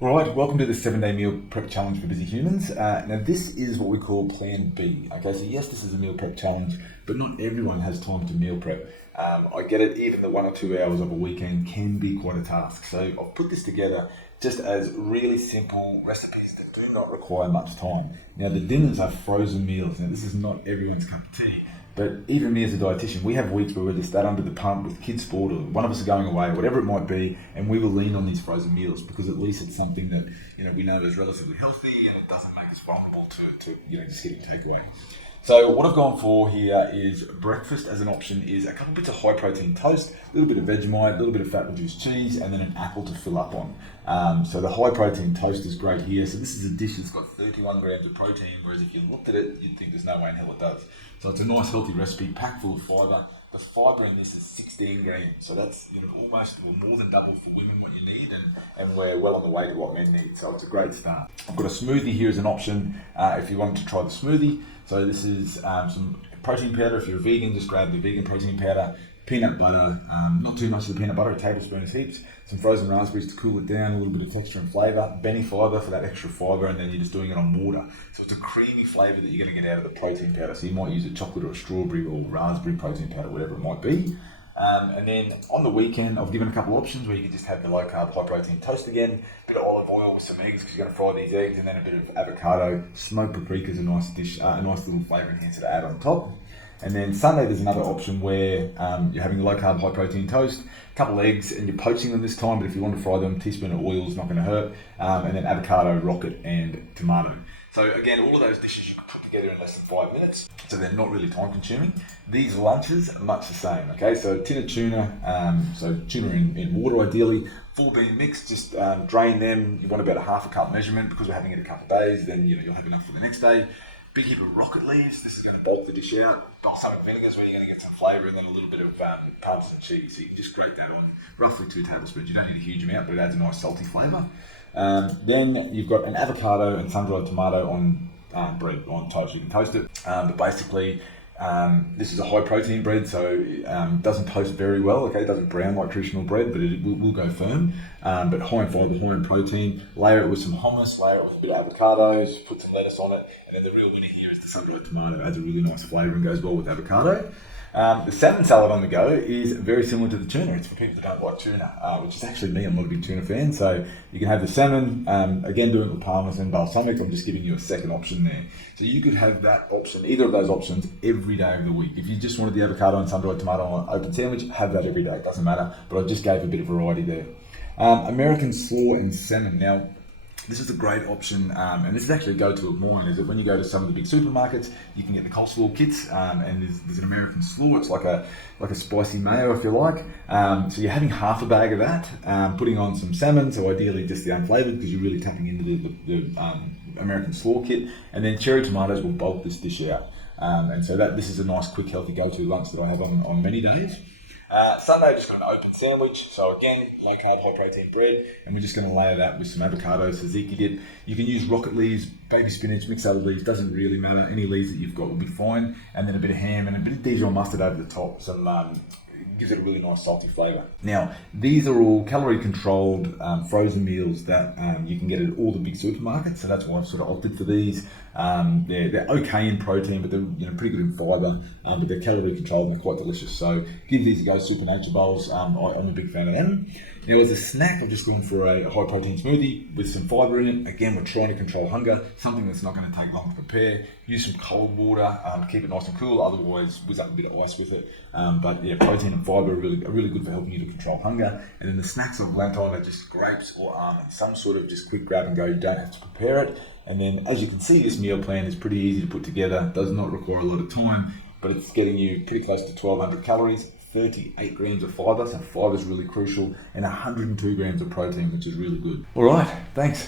All right, welcome to the 7-day meal prep challenge for busy humans. Now, this is what we call Plan B. Okay, so yes, this is a meal prep challenge, but not everyone has time to meal prep. I get it, even the 1 or 2 hours of a weekend can be quite a task. So I've put this together just as really simple recipes that do not require much time. Now, the dinners are frozen meals. Now, this is not everyone's cup of tea. But even me as a dietitian, we have weeks where we're just that under the pump with kids' sport, or one of us are going away, whatever it might be, and we will lean on these frozen meals because at least it's something that we know is relatively healthy and it doesn't make us vulnerable to just getting takeaway. So what I've gone for here is breakfast as an option is a couple bits of high protein toast, a little bit of Vegemite, a little bit of fat reduced cheese, and then an apple to fill up on. So the high protein toast is great here. So this is a dish that's got 31 grams of protein, whereas if you looked at it, you'd think there's no way in hell it does. So it's a nice healthy recipe, packed full of fibre. The fibre in this is 16 grams, so that's almost or more than double for women what you need, and we're well on the way to what men need. So it's a great start. I've got a smoothie here as an option if you wanted to try the smoothie. So this is some protein powder. If you're a vegan, just grab the vegan protein powder. Peanut butter, not too much of the peanut butter, a tablespoon is heaps. Some frozen raspberries to cool it down, a little bit of texture and flavour. Benny fibre for that extra fibre, and then you're just doing it on water. So it's a creamy flavour that you're going to get out of the protein powder. So you might use a chocolate or a strawberry or raspberry protein powder, whatever it might be. And then on the weekend, I've given a couple options where you can just have the low carb, high protein toast again, a bit of olive oil with some eggs because you're going to fry these eggs, and then a bit of avocado. Smoked paprika is a nice dish, a nice little flavour enhancer to add on top. And then Sunday, there's another option where you're having a low carb, high protein toast, a couple of eggs, and you're poaching them this time, but if you want to fry them, a teaspoon of oil is not going to hurt, and then avocado, rocket, and tomato. So again, all of those dishes you can put together in less than 5 minutes, so they're not really time consuming. These lunches are much the same, okay? So tin of tuna, so tuna in water ideally, 4 bean mix, just drain them. You want about a half a cup measurement because we're having it a couple of days, then you'll have enough for the next day. Big heap of rocket leaves. This is going to bulk the dish out. Balsamic vinegar is where you're going to get some flavour, and then a little bit of Parmesan cheese. So you can just grate that on roughly 2 tablespoons. You don't need a huge amount, but it adds a nice salty flavour. Then you've got an avocado and sun-dried tomato on bread, on toast. You can toast it, but basically this is a high protein bread, so it doesn't toast very well. Okay, it doesn't brown like traditional bread, but it will go firm. But high in fibre, high in protein. Layer it with some hummus, layer it with a bit of avocados, put some lettuce on it, and then the real winner here is the sun-dried tomato. It adds a really nice flavour and goes well with avocado. The salmon salad on the go is very similar to the tuna. It's for people that don't like tuna, which is actually me. I'm not a big tuna fan. So you can have the salmon, again doing it with parmesan, balsamic. I'm just giving you a second option there. So you could have that option, either of those options, every day of the week. If you just wanted the avocado and sun-dried tomato on an open sandwich, have that every day. It doesn't matter. But I just gave a bit of variety there. American slaw and salmon. Now, this is a great option, and this is actually a go-to of mine, is that when you go to some of the big supermarkets, you can get the coleslaw kits, and there's an American slaw. It's like a spicy mayo, if you like. So you're having half a bag of that, putting on some salmon, so ideally just the unflavoured, because you're really tapping into the American slaw kit, and then cherry tomatoes will bulk this dish out. And so this is a nice, quick, healthy go-to lunch that I have on many days. Sunday, just got an open sandwich. So again, low carb, high protein bread, and we're just going to layer that with some avocado, tzatziki dip. You can use rocket leaves, baby spinach, mixed other leaves, doesn't really matter. Any leaves that you've got will be fine. And then a bit of ham and a bit of Dijon mustard over the top. Gives it a really nice salty flavour. Now, these are all calorie controlled frozen meals that you can get at all the big supermarkets. So that's why I've sort of opted for these. They're okay in protein, but they're pretty good in fibre. But they're calorie controlled and they're quite delicious. So give these a go. Super Nature bowls. I'm a big fan of them. Now, as a snack, I've just gone for a high protein smoothie with some fibre in it. Again, we're trying to control hunger. Something that's not going to take long to prepare. Use some cold water to keep it nice and cool. Otherwise, whiz up a bit of ice with it. But yeah, protein and fibre are really good for helping you to control hunger. And then the snacks I've lent on are just grapes or almonds. Some sort of just quick grab and go. You don't have to prepare it. And then, as you can see, this meal plan is pretty easy to put together. Does not require a lot of time, but it's getting you pretty close to 1,200 calories. 38 grams of fibre, so fibre is really crucial, and 102 grams of protein, which is really good. All right, thanks.